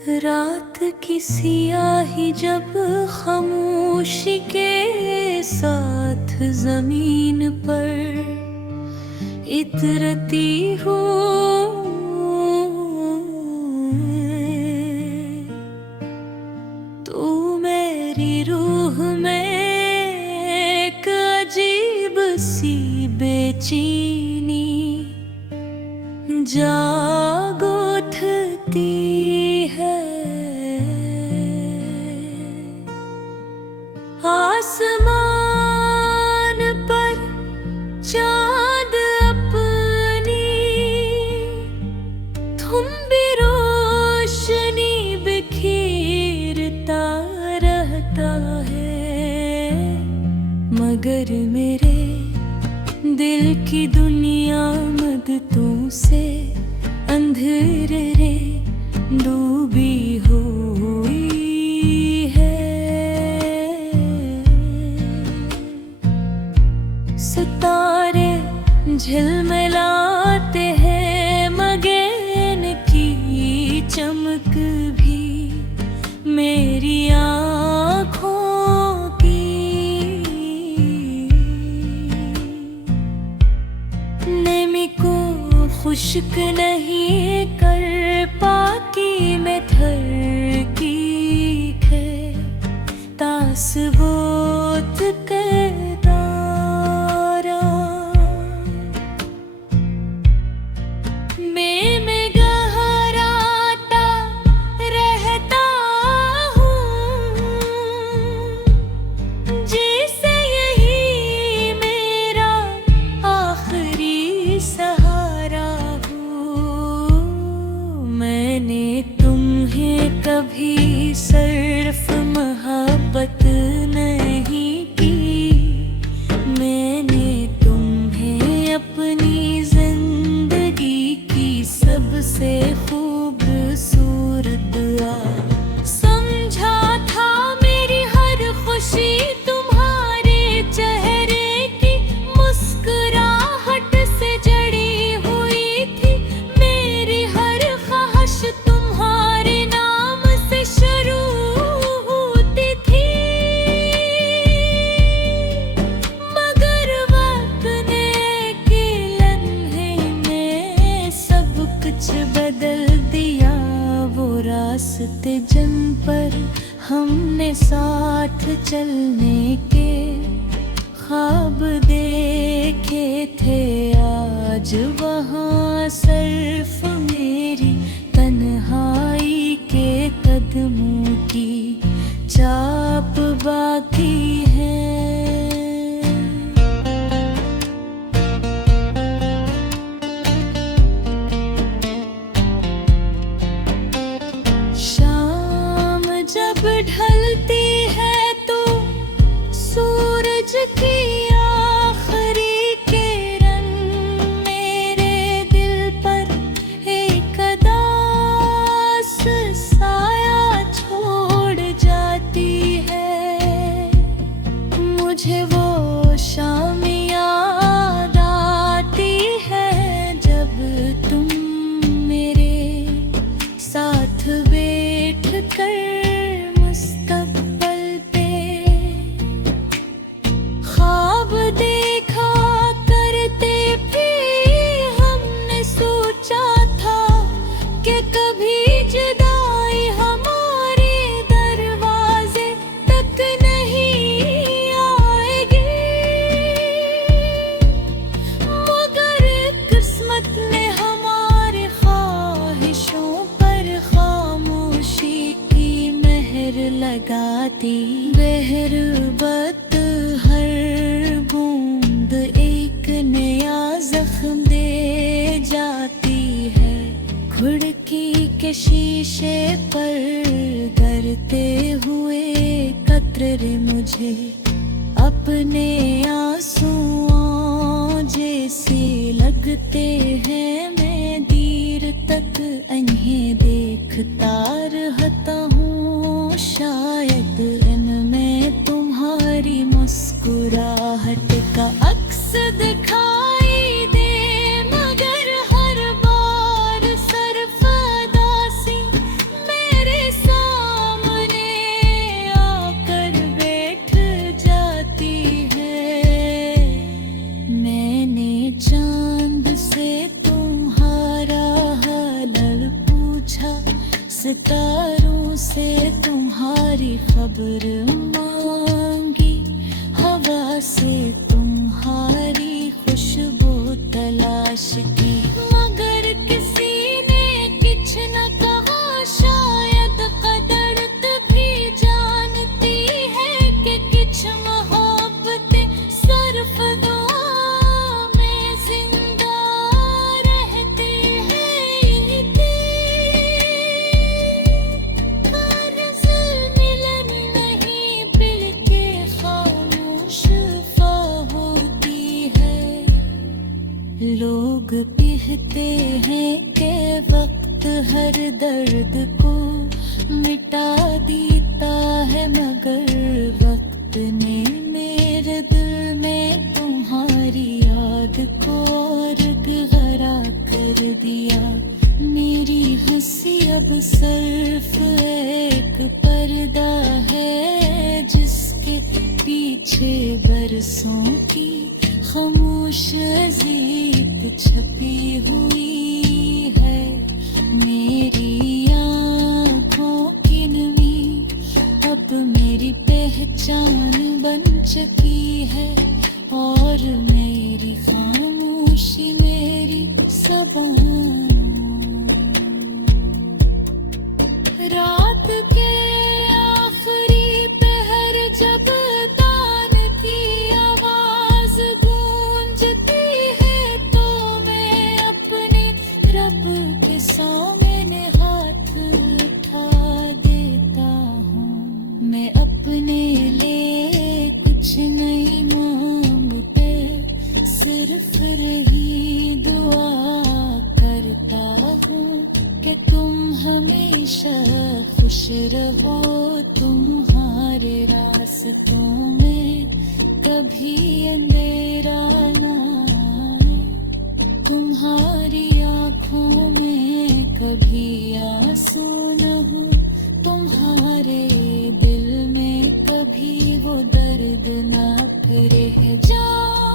रात की सियाही जब खामोशी के साथ जमीन पर इतरती हूँ, तू मेरी रूह में एक अजीब सी बेचैनी जाग उठती है। आसमान पर चांद अपनी थुम्बी रोशनी बिखेरता रहता है, मगर मेरे दिल की दुनिया मददों से अंधेरे डूबी हुई है। सितारे झिलमिलाते हैं मगन की चमक भी मेरी आँखों की। नमी को खुश्क नहीं कर पाकी में ठरकी है, तासबोत के तारा में गहराता रहता हूँ, जैसे यही मेरा आखिरी सहारा हो। मैंने तुम्हें कभी सिर्फ मोहब्बत नहीं की, मैंने तुम्हें अपनी जिंदगी की सबसे खूबसूरत समझा था। मेरी हर खुशी तुम्हारे चेहरे की मुस्कुराहट से जड़ी हुई थी, मेरी हर ख्वाहिश तुम्हारे नाम से शुरू होती थी। मगर वक्त ने के लम्हे में सब कुछ बदल दिया, वो रास्ते जिन पर हमने साथ चलने के ख्वाब देखे थे, आज वहाँ सिर्फ मेरी तन्हाई के कदमों की चाप बाकी है। शाम जब ढलती है तो सूरज की आखिरी किरण मेरे दिल पर एक उदास साया छोड़ जाती है। मुझे वो शाम याद आती है जब तुम मेरे साथ बैठ कर मुस्तकबिल पे ख्वाब देखा करते थे। हमने सोचा था कि कभी जुदाई हमारे दरवाजे तक नहीं आएगी, मगर किस्मत ने हमारे ख्वाहिशों पर खामोशी की मेहर लगा दी। बहरबत हर बूंद एक नया जख्म दे जाती है, खिड़की के शीशे पर गिरते हुए कतरे मुझे अपने आंसुओं जैसे लगते हैं। मैं देर तक इन्हें देखता रहता हूँ, शायद इनमें तुम्हारी मुस्कुराहट का अक्स दिखाई दे, मगर हर बार सरफदासी मेरे सितारों से तुम्हारी खबर मांगी, हवा से तुम्हारी खुशबू तलाश की, मगर किसी ने कुछ न कहा। शायद कदरत भी जानती है कि कुछ मोहब्बतें सिर्फ दुआ में जिंदा रहते हैं। मिलन नहीं पिल के खामोश होती है। लोग कहते हैं कि वक्त हर दर्द को मिटा देता है, मगर वक्त ने मेरे दिल में तुम्हारी याद को और गहरा कर दिया। मेरी हंसी अब सिर्फ एक पर्दा है, जिसके पीछे बरसों की खामोश जीत छपी हुई है। मेरी आँखों की नमी अब मेरी पहचान बन चुकी है, और मेरी खामोशी मेरी ज़बान। रात के आखिरी पहर जब तान की आवाज गूंजती है, तो मैं अपने रब के सामने हाथ उठा देता हूँ। मैं अपने लिए कुछ नहीं मांगते, सिर्फ रही दुआ करता हूँ कि तुम हमेशा खुश रहो। तुम्हारे रास्तों में कभी अंधेरा ना आए, तुम्हारी आँखों में कभी आंसू न हो, तुम्हारे दिल में कभी वो दर्द ना रह जाए।